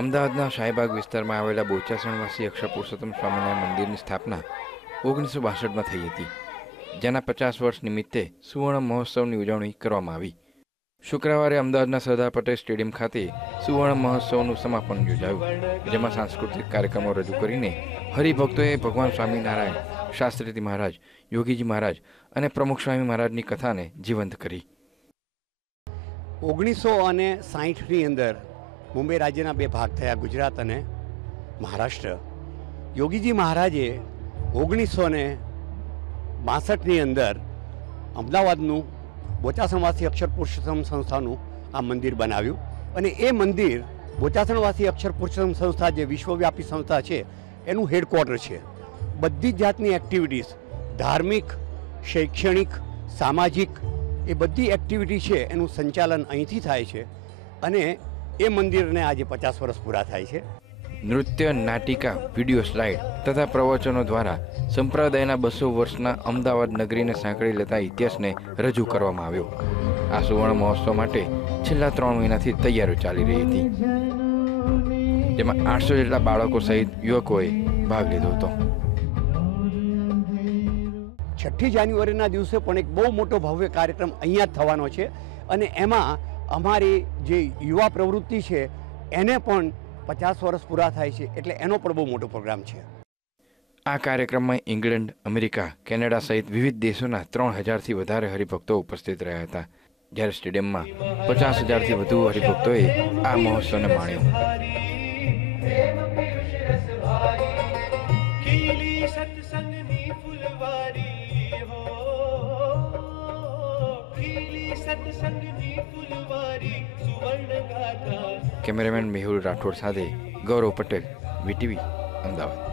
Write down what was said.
અમદાવાદના શાહીબાગ વિસ્તારમાં આવેલા બોચાસણવાસી અક્ષર પુરુષોત્તમ સ્વામિનારાયણ મંદિરની સ્થાપના ઓગણીસો બાસઠમાં થઈ હતી, જેના પચાસ વર્ષ નિમિત્તે સુવર્ણ મહોત્સવની ઉજવણી કરવામાં આવી. શુક્રવારે અમદાવાદના સરદાર પટેલ સ્ટેડિયમ ખાતે સુવર્ણ મહોત્સવનું સમાપન યોજાયું, જેમાં સાંસ્કૃતિક કાર્યક્રમો રજૂ કરીને હરિભક્તોએ ભગવાન સ્વામિનારાયણ, શાસ્ત્રીજી મહારાજ, યોગીજી મહારાજ અને પ્રમુખ સ્વામી મહારાજની કથાને જીવંત કરી. ઓગણીસો અને સાહીઠની અંદર મુંબઈ રાજ્યના બે ભાગ થયા, ગુજરાત અને મહારાષ્ટ્ર. યોગીજી મહારાજે ઓગણીસો ને બાસઠની અંદર અમદાવાદનું બોચાસણવાસી અક્ષર પુરુષોત્તમ સંસ્થાનું આ મંદિર બનાવ્યું. અને એ મંદિર બોચાસણવાસી અક્ષર પુરુષોત્તમ સંસ્થા જે વિશ્વવ્યાપી સંસ્થા છે, એનું હેડક્વાર્ટર છે. બધી જ જાતની એક્ટિવિટીઝ ધાર્મિક, શૈક્ષણિક, સામાજિક, એ બધી એક્ટિવિટી છે, એનું સંચાલન અહીંથી થાય છે. અને એ મંદિરને આજે પચાસ વર્ષ પૂરા થાય છે. નૃત્ય નાટિકા વીડિયો સ્લાઇડ તથા પ્રવચનો દ્વારા સંપ્રદાયના બસો વર્ષના અમદાવાદ નગરીને સાંકળી લેતા ઇતિહાસને રજૂ કરવામાં આવ્યો. આ સુવર્ણ મહોત્સવ માટે છેલ્લા ત્રણ મહિનાથી તૈયારીઓ ચાલી રહી હતી. જેમાં આઠસો જેટલા બાળકો સહિત યુવકોએ ભાગ લીધો હતો. છઠ્ઠી જાન્યુઆરીના દિવસે પણ એક બહુ મોટો ભવ્ય કાર્યક્રમ અહીંયા થવાનો છે અને એમાં અમારી જે યુવા પ્રવૃત્તિ છે એને પણ પચાસ વર્ષ પૂરા થાય છે એટલે એનો પણ બહુ મોટો પ્રોગ્રામ છે. આ કાર્યક્રમમાં ઇંગ્લેન્ડ અમેરિકા કેનેડા સહિત વિવિધ દેશોના ત્રણ હજારથી વધારે હરિભક્તો ઉપસ્થિત રહ્યા હતા. જ્યારે સ્ટેડિયમમાં પચાસ હજારથી વધુ હરિભક્તોએ આ મહોત્સવને માણ્યો. સત્સંગની ફૂલવારી કેમેરામેન મેહુલ રાઠોડ સાથે ગૌરવ પટેલ વીટીવી અમદાવાદ.